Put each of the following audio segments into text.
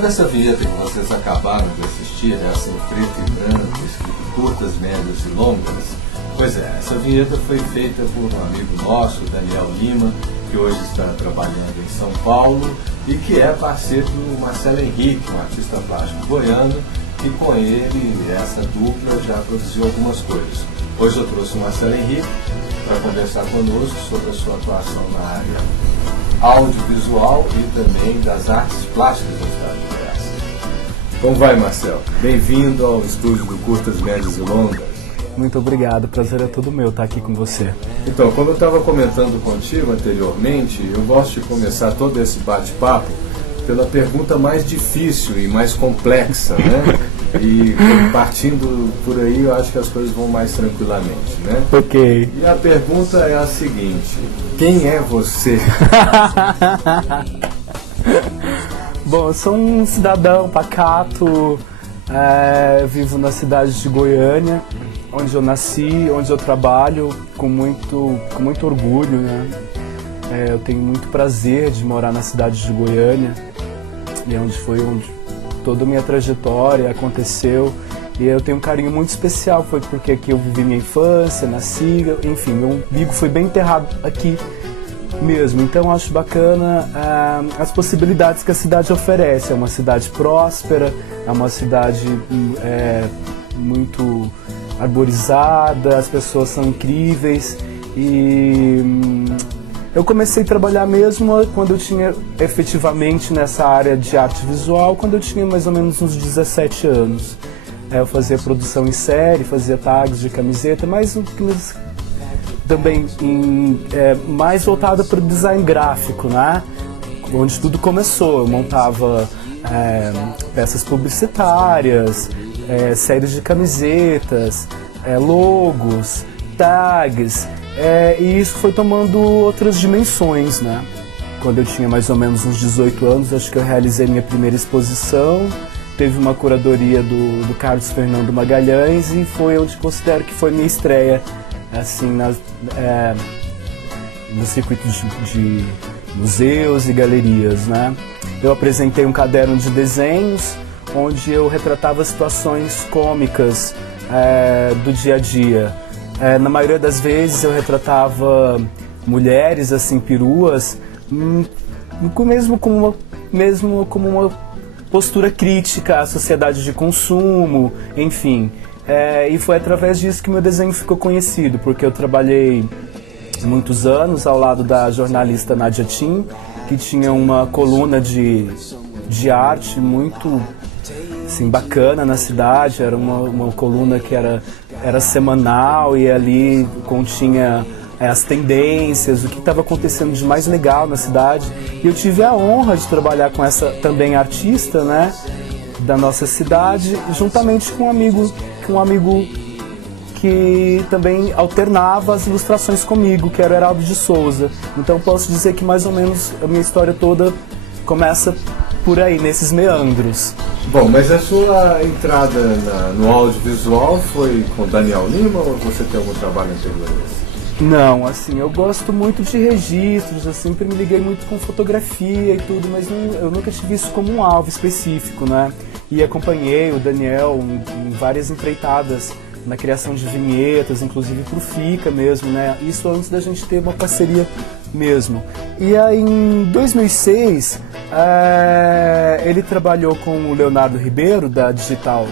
sabe essa vinheta que vocês acabaram de assistir, essa em preto e branco, escrito curtas, médias e longas? Pois é, essa vinheta foi feita por um amigo nosso, Daniel Lima, que hoje está trabalhando em São Paulo e que é parceiro do Marcelo Henrique, um artista plástico goiano, e com ele, essa dupla já produziu algumas coisas. Hoje eu trouxe o Marcelo Henrique para conversar conosco sobre a sua atuação na área audiovisual e também das artes plásticas do estado de Goiás. Como vai, Marcelo? Bem-vindo ao estúdio do Curtas, Médias e Longas. Muito obrigado, o prazer é todo meu estar aqui com você. Então, como eu estava comentando contigo anteriormente, eu gosto de começar todo esse bate-papo pela pergunta mais difícil e mais complexa, né? E partindo por aí, eu acho que as coisas vão mais tranquilamente, né? Ok. E a pergunta é a seguinte: quem é você? Bom, eu sou um cidadão pacato, vivo na cidade de Goiânia, onde eu nasci, onde eu trabalho com muito orgulho, né? Eu tenho muito prazer de morar na cidade de Goiânia, e onde toda a minha trajetória aconteceu, e eu tenho um carinho muito especial, foi porque aqui eu vivi minha infância, nasci, enfim, meu umbigo foi bem enterrado aqui mesmo, então eu acho bacana as possibilidades que a cidade oferece. É uma cidade próspera, é uma cidade muito arborizada, as pessoas são incríveis, e eu comecei a trabalhar mesmo quando eu tinha efetivamente nessa área de arte visual, quando eu tinha mais ou menos uns 17 anos. Eu fazia produção em série, fazia tags de camiseta, mas também mais voltada para o design gráfico, né? Onde tudo começou. Eu montava peças publicitárias, séries de camisetas, logos, tags. E isso foi tomando outras dimensões, né? Quando eu tinha mais ou menos uns 18 anos, acho que eu realizei minha primeira exposição. Teve uma curadoria do Carlos Fernando Magalhães e foi onde considero que foi minha estreia, assim, no circuito de museus e galerias, né? Eu apresentei um caderno de desenhos onde eu retratava situações cômicas do dia a dia. Na maioria das vezes eu retratava mulheres, assim, peruas, mesmo como uma postura crítica à sociedade de consumo, enfim. E foi através disso que meu desenho ficou conhecido, porque eu trabalhei muitos anos ao lado da jornalista Nadia Tim, que tinha uma coluna de arte muito, assim, bacana na cidade. Era uma coluna que era semanal e ali continha as tendências, o que estava acontecendo de mais legal na cidade. E eu tive a honra de trabalhar com essa também artista, né, da nossa cidade, juntamente com um amigo que também alternava as ilustrações comigo, que era o Heraldo de Souza. Então posso dizer que mais ou menos a minha história toda começa por aí, nesses meandros. Bom, mas a sua entrada no audiovisual foi com Daniel Lima ou você tem algum trabalho anterior a esse? Não, assim, eu gosto muito de registros, eu sempre me liguei muito com fotografia e tudo, mas eu nunca tive isso como um alvo específico, né? E acompanhei o Daniel em várias empreitadas na criação de vinhetas, inclusive pro FICA mesmo, né? Isso antes da gente ter uma parceria mesmo. E aí em 2006, ele trabalhou com o Leonardo Ribeiro, da Digital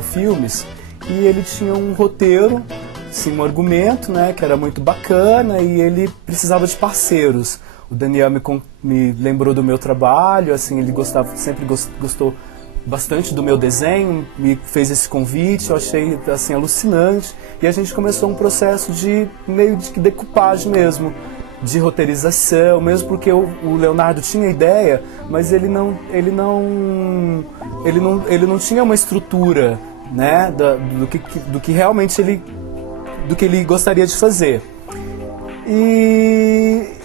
Filmes, e ele tinha um roteiro, sim, um argumento, né, que era muito bacana, e ele precisava de parceiros. O Daniel me lembrou do meu trabalho, assim, ele sempre gostou bastante do meu desenho, me fez esse convite, eu achei, assim, alucinante, e a gente começou um processo de meio de decupagem mesmo, de roteirização, mesmo porque o Leonardo tinha ideia, mas ele não tinha uma estrutura, né, do que realmente ele gostaria de fazer. E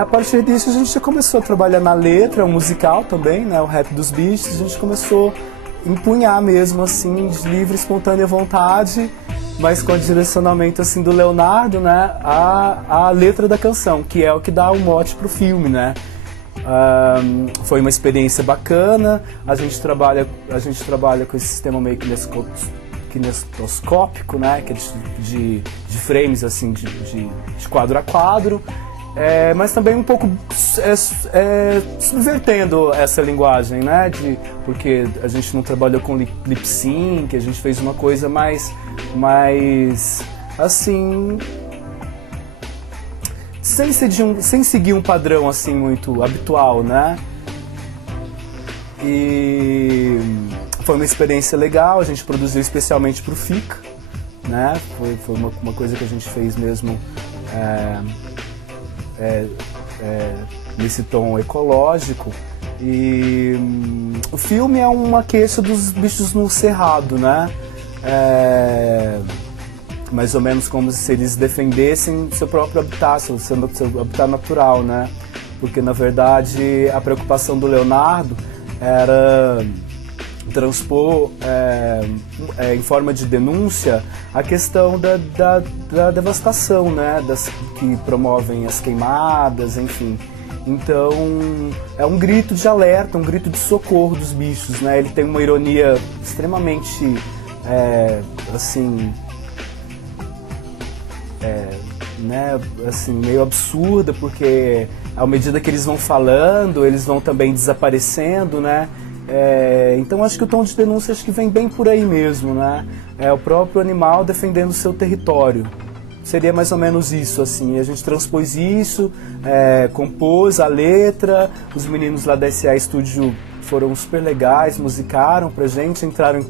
a partir disso a gente já começou a trabalhar na letra, o musical também, né, o Rap dos Bichos. A gente começou a empunhar mesmo, assim, de livre, espontânea vontade, mas com o direcionamento, assim, do Leonardo, né, a letra da canção, que é o que dá o mote pro filme, né. Foi uma experiência bacana. A gente trabalha com esse sistema meio kinestoscópico, né, que é de frames assim, de quadro a quadro, mas também um pouco subvertendo essa linguagem, né, porque a gente não trabalhou com lip sync, a gente fez uma coisa mais assim, sem seguir um padrão assim muito habitual, né? E foi uma experiência legal, a gente produziu especialmente para o FICA, né? Foi uma coisa que a gente fez mesmo nesse tom ecológico. E o filme é uma queixa dos bichos no cerrado, né? Mais ou menos como se eles defendessem seu próprio habitat, seu habitat natural, né? Porque, na verdade, a preocupação do Leonardo era transpor em forma de denúncia a questão da devastação, né? Que promovem as queimadas, enfim. Então, é um grito de alerta, um grito de socorro dos bichos, né? Ele tem uma ironia extremamente, assim... né, assim, meio absurda, porque à medida que eles vão falando, eles vão também desaparecendo, né? Então acho que o tom de denúncia acho que vem bem por aí mesmo, né? É o próprio animal defendendo o seu território. Seria mais ou menos isso, assim. A gente transpôs isso, compôs a letra, os meninos lá da SA Studio foram super legais, musicaram pra gente, entraram em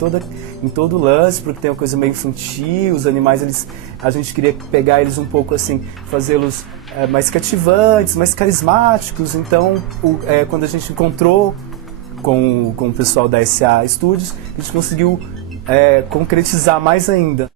todo o lance, porque tem uma coisa meio infantil, os animais, a gente queria pegar eles um pouco assim, fazê-los mais cativantes, mais carismáticos. Então, quando a gente encontrou com o pessoal da SA Studios, a gente conseguiu concretizar mais ainda.